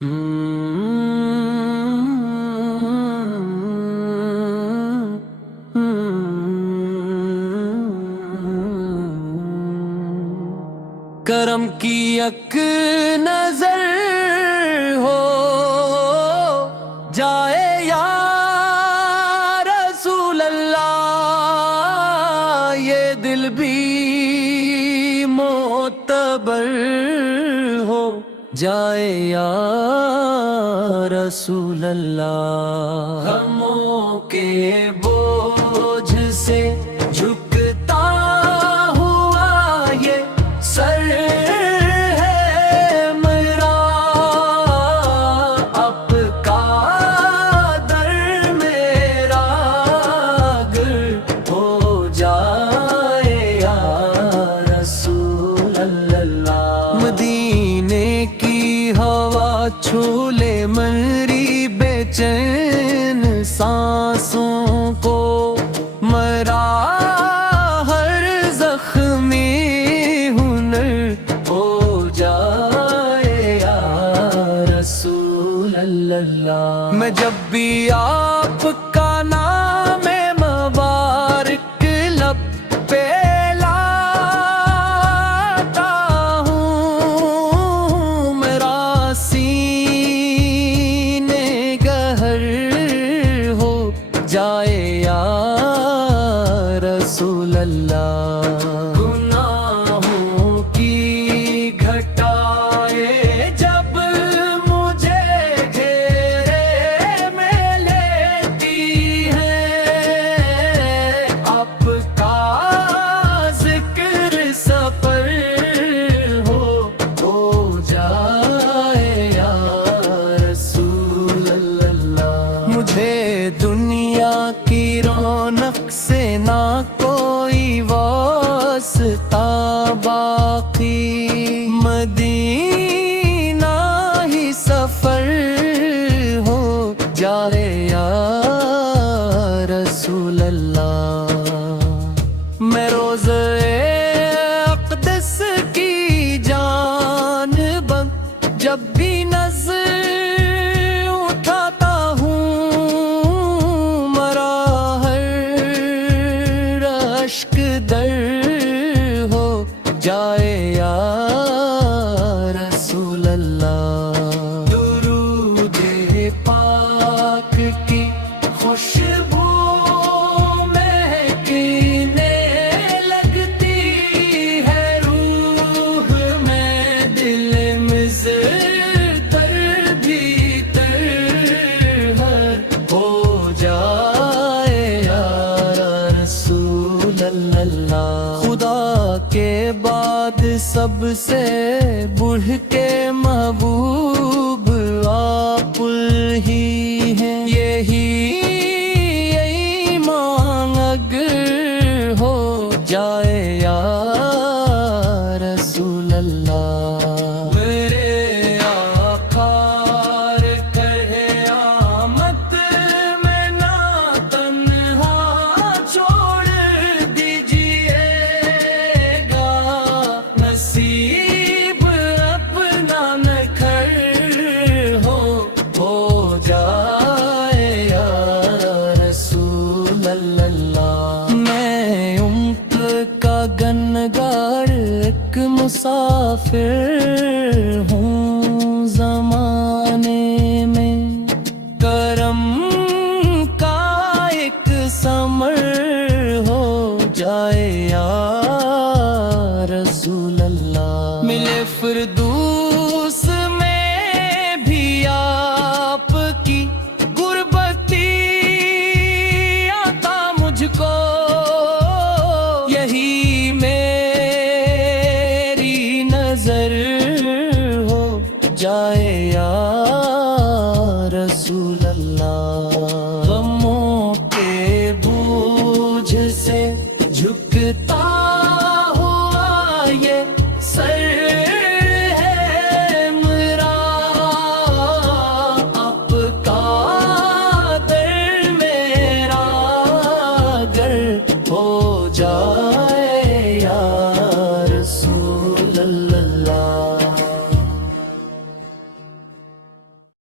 کرم کی یک نظر ہو جائے یا رسول اللہ، یہ دل بھی معتبر ہو جائے یا رسول اللہ۔ غموں کے بوجھ سے جھکتا ہوا یہ سر ہے میرا، اب کا در میرا گر ہو جائے یا رسول اللہ۔ مدینے کی ہوا چھولے میری بے چین سانسوں کو، مرا ہر زخمی ہنر ہو جائے یا رسول اللہ۔ میں جب بھی آپ کا نام مبارک لب پہ لاتا ہوں، میرا سینے گہر ہو جائے یا رسول اللہ۔ گناہوں کی گھٹائے جب مجھے گھیرے میں لیتی ہیں، آپ کا ذکر سفر ہو جائے یا رسول اللہ۔ مجھے دنیا کی رونق سے نہ کوئی واسطہ باقی، مدینہ ہی سفر ہو جائے یا رسول اللہ۔ میں روزے اقدس کی جانب جب بھی نظر اٹھاتا ہوں، مرا ہر اشک در ہو جائے یا رسول اللہ۔ درود پاک کی خوشبو مہکنے لگتی ہے روح میں، دل مزتر بھیتر ہو جائے یا رسول اللہ۔ خدا کے بعد سب سے بڑھ کے محبوب آپ ہی ہیں، یہی مانگ اگر ہو جائے یا رسول اللہ۔ میرے آقا کرے آمد میں نہ تنہا چھوڑ دیجیے گا، نصیب اپنا نکھر ہو جائے یا رسول اللہ۔ میں عمق کا گنگار ایک مسافر ہوں زمانے میں، کرم کا ایک ثمر ہو جائے یا رسول اللہ۔ ملے فردوس میں بھی آپ کی غربتی آتا مجھ کو، یہی میری نظر ہو جائے